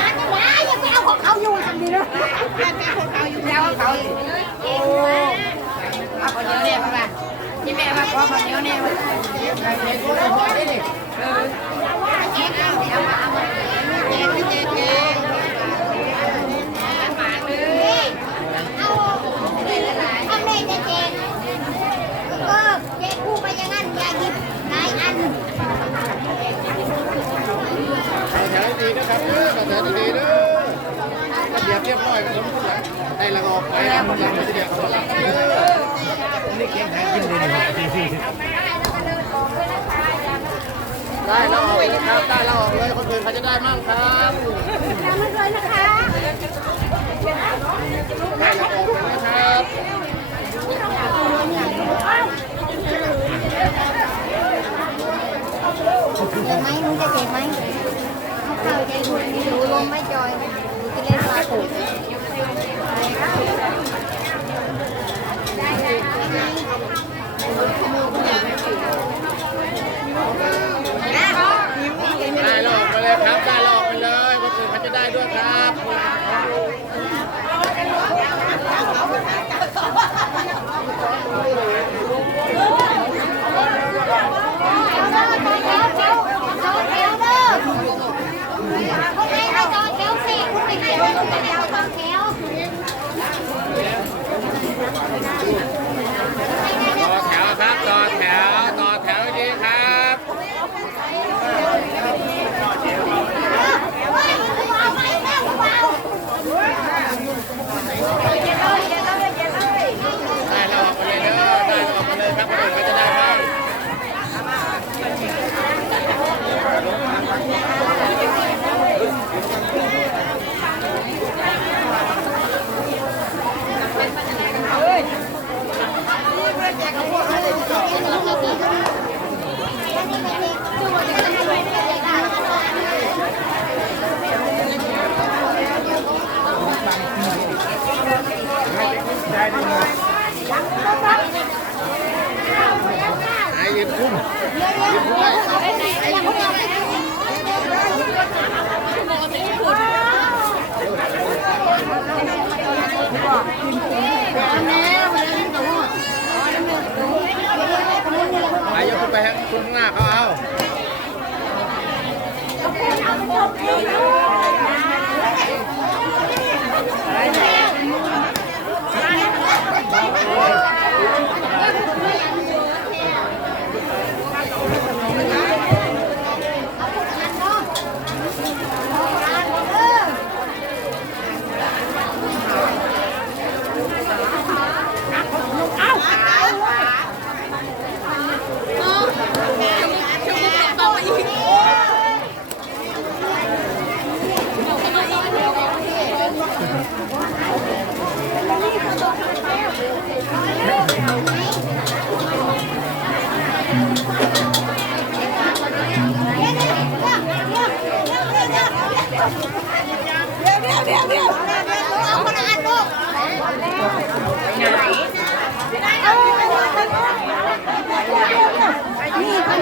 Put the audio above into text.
ข้าวอยู่นี่แหละนี่ข้าข้าวนี่ไม่ว่าจะเขาสาเขาทานกันได้ยังไม่เอาของเขาอยู่ทำดีเนาะแม่แม่คนเขาอยู่แล้วเขาโอ้เอาคนเดียวเนี่ยมาที่แม่มาขอคนเดียวเนี่ยเอาทำเลยจะเจนก็เจนพูดไปอย่างนั้นอย่าหยิบหลายอันต่อแถว ดีนะครับเด้อต่อแถวดีเระเบียบเรียบร้อยก็สมควได้ละออกไปแล้วมันยังไม่ได้เดียวต่อหลังเด้อนี่เก่งหากินเลยได้ละออกเลยครับได้ละออกเลยคนอื่นเขาจะได้มั่งครับ ยังไม่เคยนะคะ ได้ละออกเลยนะครับ เดี๋ยวไหมมึงจะเจ็บไหมเอาข้าวใจดูดูลม ไม่จอยดูจะเล่นปลาถูกได้ไหมได้ลอกไปเลยครับ ได้ลอกไปเลยคนอื่นเขาจะได้ด้วยครับ ¡Suscríbete al! ไปให้คุณข้างหน้าเขาเอา เดี๋ยวเดี๋ยวเดี๋ยวเดียวเอาคนละนลูไหนนี่ประ